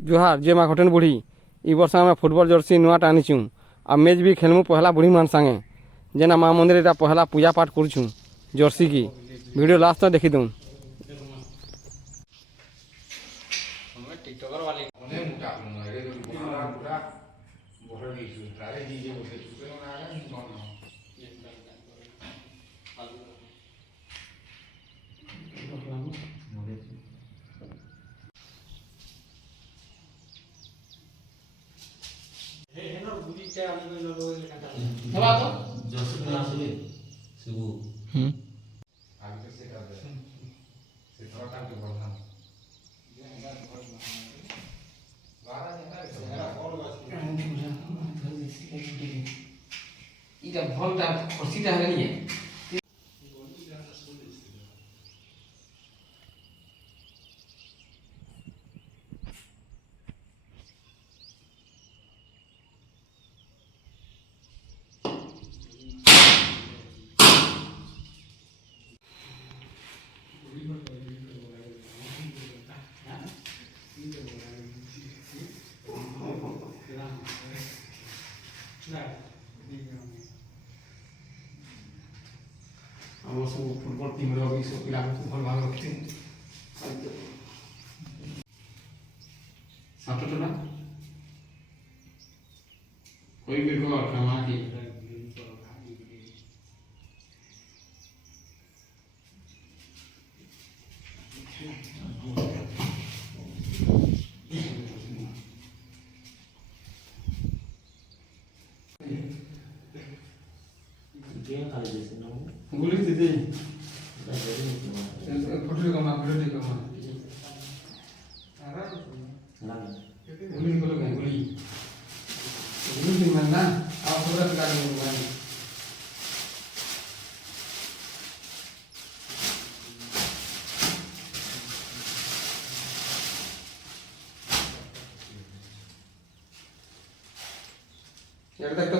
जुहार जे माँ घटन बुढ़ी इ वर्ष आम फुटबल जर्सी नुआटा आनीचु आ मैच भी खेलमु पहला बुढ़ी मान संगे जेना माँ मंदिर एटा पहला पूजा पाठ करुछु जर्सी की वीडियो लास्ट तक देखी दूँ। इटा भलटा खसीटा हेलानी आम सब फुटबल टीम रही सब पिला भल भाग रखी सात टना कोई भी घर कमा की गुली दीदी फोटो कमा वीडियो कमा गुली निकलो कहीं गुली गुली मन ना आप पूरा कर लो यार तक तो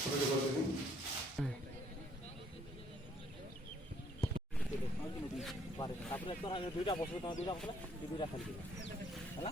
फोटो कर दो तापर तोरा दुईटा बसबे तमे दुईटा बसला दुईटा खाली होला